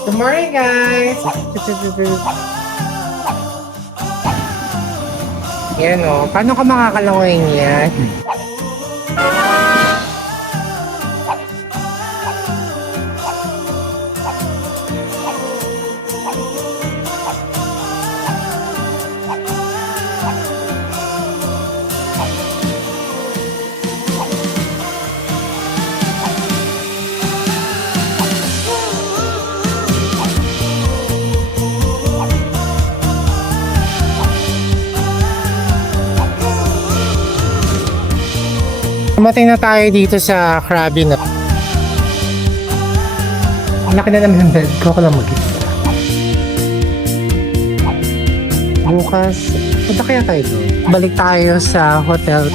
Good morning, guys! Yan o. Paano ka makakalaway yan? Dumating na tayo dito sa Krabi na. Ang laki na naman ng bed ko. Ako lang mag-isa. Bukas, punta kaya tayo doon. Balik tayo sa hotel.